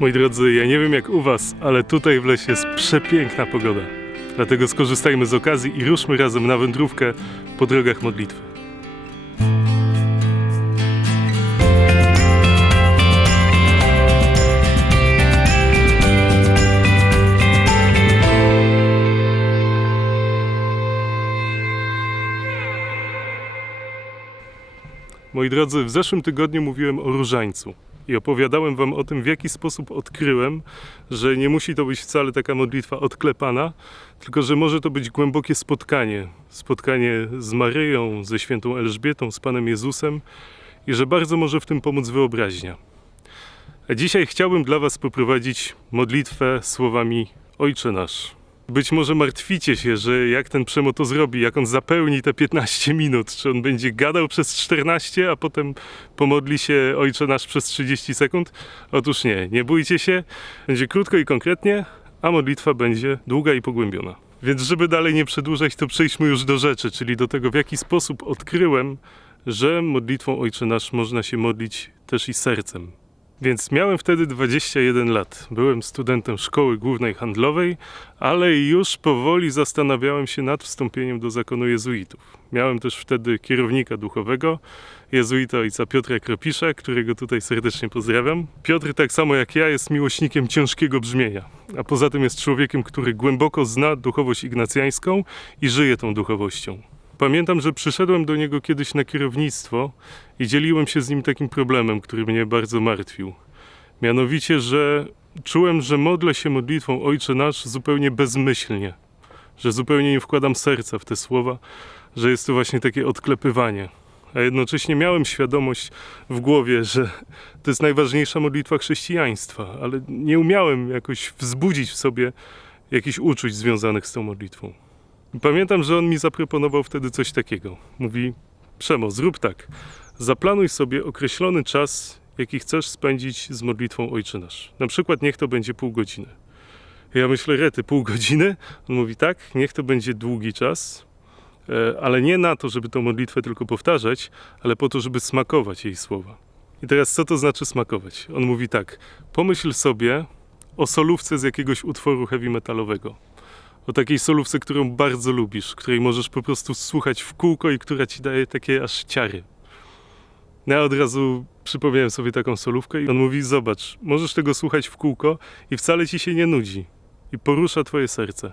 Moi drodzy, ja nie wiem jak u was, ale tutaj w lesie jest przepiękna pogoda. Dlatego skorzystajmy z okazji i ruszmy razem na wędrówkę po drogach modlitwy. Moi drodzy, w zeszłym tygodniu mówiłem o różańcu i opowiadałem wam o tym, w jaki sposób odkryłem, że nie musi to być wcale taka modlitwa odklepana, tylko że może to być głębokie spotkanie. Spotkanie z Maryją, ze świętą Elżbietą, z Panem Jezusem i że bardzo może w tym pomóc wyobraźnia. A dzisiaj chciałbym dla was poprowadzić modlitwę słowami Ojcze Nasz. Być może martwicie się, że jak ten Przemo to zrobi, jak on zapełni te 15 minut, czy on będzie gadał przez 14, a potem pomodli się Ojcze Nasz przez 30 sekund. Otóż nie, nie bójcie się, będzie krótko i konkretnie, a modlitwa będzie długa i pogłębiona. Więc żeby dalej nie przedłużać, to przejdźmy już do rzeczy, czyli do tego, w jaki sposób odkryłem, że modlitwą Ojcze Nasz można się modlić też i sercem. Więc miałem wtedy 21 lat. Byłem studentem szkoły głównej handlowej, ale już powoli zastanawiałem się nad wstąpieniem do zakonu jezuitów. Miałem też wtedy kierownika duchowego, jezuita ojca Piotra Kropisza, którego tutaj serdecznie pozdrawiam. Piotr, tak samo jak ja, jest miłośnikiem ciężkiego brzmienia, a poza tym jest człowiekiem, który głęboko zna duchowość ignacjańską i żyje tą duchowością. Pamiętam, że przyszedłem do niego kiedyś na kierownictwo i dzieliłem się z nim takim problemem, który mnie bardzo martwił. Mianowicie, że czułem, że modlę się modlitwą Ojcze Nasz zupełnie bezmyślnie, że zupełnie nie wkładam serca w te słowa, że jest to właśnie takie odklepywanie. A jednocześnie miałem świadomość w głowie, że to jest najważniejsza modlitwa chrześcijaństwa, ale nie umiałem jakoś wzbudzić w sobie jakichś uczuć związanych z tą modlitwą. Pamiętam, że on mi zaproponował wtedy coś takiego. Mówi: Przemo, zrób tak. Zaplanuj sobie określony czas, jaki chcesz spędzić z modlitwą Ojcze. Na przykład niech to będzie pół godziny. Ja myślę, rety, pół godziny? On mówi tak, niech to będzie długi czas, e, ale nie na to, żeby tą modlitwę tylko powtarzać, ale po to, żeby smakować jej słowa. I teraz co to znaczy smakować? On mówi tak, pomyśl sobie o solówce z jakiegoś utworu heavy metalowego o takiej solówce, którą bardzo lubisz, której możesz po prostu słuchać w kółko i która ci daje takie aż ciary. No Ja od razu przypomniałem sobie taką solówkę i on mówi: Zobacz, możesz tego słuchać w kółko i wcale ci się nie nudzi. I porusza twoje serce.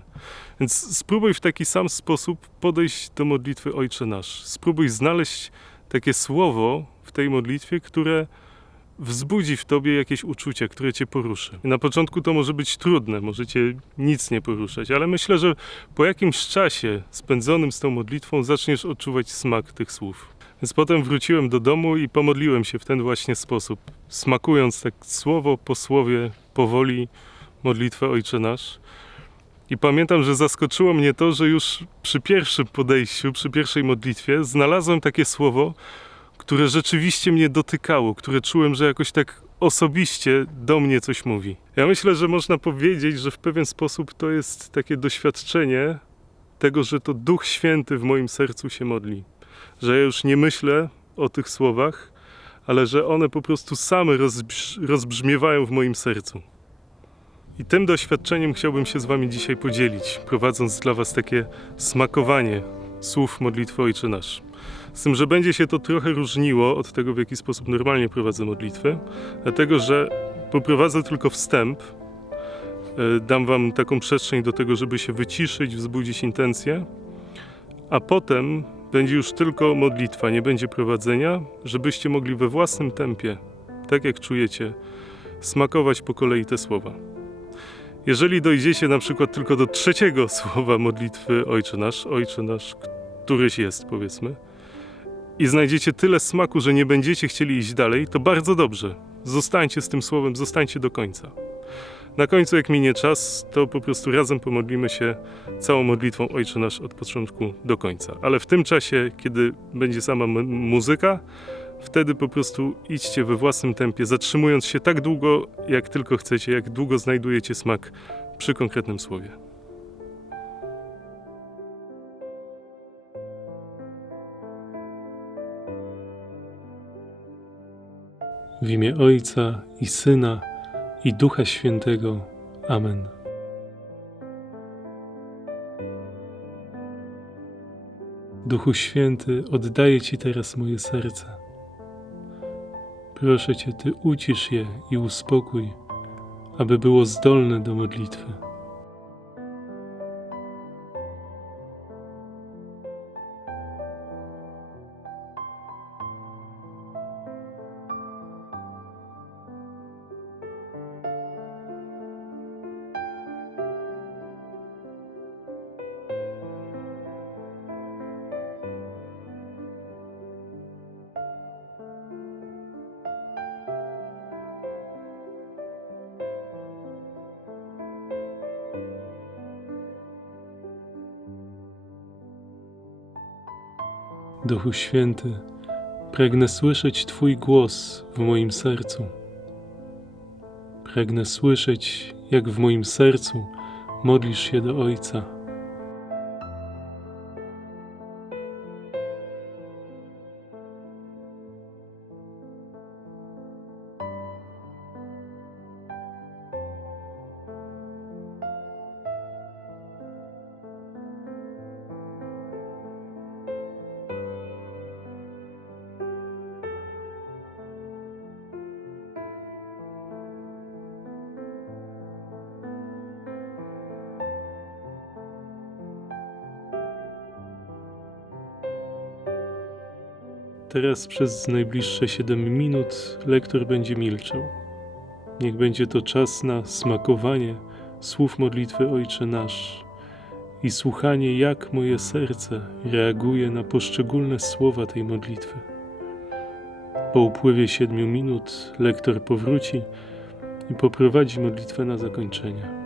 Więc spróbuj w taki sam sposób podejść do modlitwy Ojcze Nasz. Spróbuj znaleźć takie słowo w tej modlitwie, które wzbudzi w tobie jakieś uczucie, które cię poruszy. I na początku to może być trudne, możecie nic nie poruszać, ale myślę, że po jakimś czasie spędzonym z tą modlitwą zaczniesz odczuwać smak tych słów. Więc potem wróciłem do domu i pomodliłem się w ten właśnie sposób, smakując tak słowo po słowie, powoli modlitwę Ojcze Nasz. I pamiętam, że zaskoczyło mnie to, że już przy pierwszym podejściu, przy pierwszej modlitwie znalazłem takie słowo, które rzeczywiście mnie dotykało, które czułem, że jakoś tak osobiście do mnie coś mówi. Ja myślę, że można powiedzieć, że w pewien sposób to jest takie doświadczenie tego, że to Duch Święty w moim sercu się modli. Że ja już nie myślę o tych słowach, ale że one po prostu same rozbrz rozbrzmiewają w moim sercu. I tym doświadczeniem chciałbym się z Wami dzisiaj podzielić, prowadząc dla Was takie smakowanie słów modlitwy Ojcze Nasz. Z tym, że będzie się to trochę różniło od tego, w jaki sposób normalnie prowadzę modlitwy, dlatego że poprowadzę tylko wstęp, e, dam Wam taką przestrzeń do tego, żeby się wyciszyć, wzbudzić intencje, a potem będzie już tylko modlitwa, nie będzie prowadzenia, żebyście mogli we własnym tempie, tak jak czujecie, smakować po kolei te słowa. Jeżeli dojdziecie na przykład tylko do trzeciego słowa modlitwy Ojcze Nasz, Ojcze Nasz, któryś jest, powiedzmy, i znajdziecie tyle smaku, że nie będziecie chcieli iść dalej, to bardzo dobrze. Zostańcie z tym słowem, zostańcie do końca. Na końcu, jak minie czas, to po prostu razem pomodlimy się całą modlitwą Ojcze Nasz od początku do końca. Ale w tym czasie, kiedy będzie sama muzyka, wtedy po prostu idźcie we własnym tempie, zatrzymując się tak długo, jak tylko chcecie, jak długo znajdujecie smak przy konkretnym słowie. W imię Ojca i Syna i Ducha Świętego. Amen. Duchu Święty, oddaję Ci teraz moje serce. Proszę Cię, Ty ucisz je i uspokój, aby było zdolne do modlitwy. Duchu Święty, pragnę słyszeć Twój głos w moim sercu. Pragnę słyszeć, jak w moim sercu modlisz się do Ojca. Teraz przez najbliższe 7 minut lektor będzie milczał. Niech będzie to czas na smakowanie słów modlitwy Ojcze Nasz i słuchanie, jak moje serce reaguje na poszczególne słowa tej modlitwy. Po upływie 7 minut lektor powróci i poprowadzi modlitwę na zakończenie.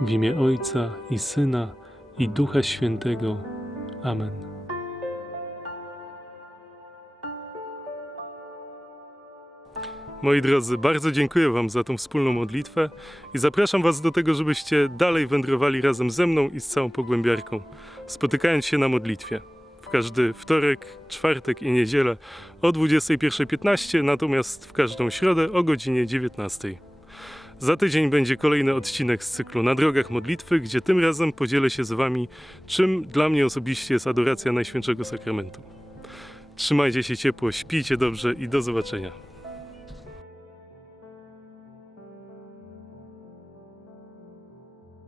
W imię Ojca i Syna i Ducha Świętego. Amen. Moi drodzy, bardzo dziękuję Wam za tą wspólną modlitwę i zapraszam Was do tego, żebyście dalej wędrowali razem ze mną i z całą pogłębiarką, spotykając się na modlitwie. W każdy wtorek, czwartek i niedzielę o 21.15, natomiast w każdą środę o godzinie 19.00. Za tydzień będzie kolejny odcinek z cyklu Na drogach modlitwy, gdzie tym razem podzielę się z Wami, czym dla mnie osobiście jest adoracja Najświętszego Sakramentu. Trzymajcie się ciepło, śpijcie dobrze i do zobaczenia.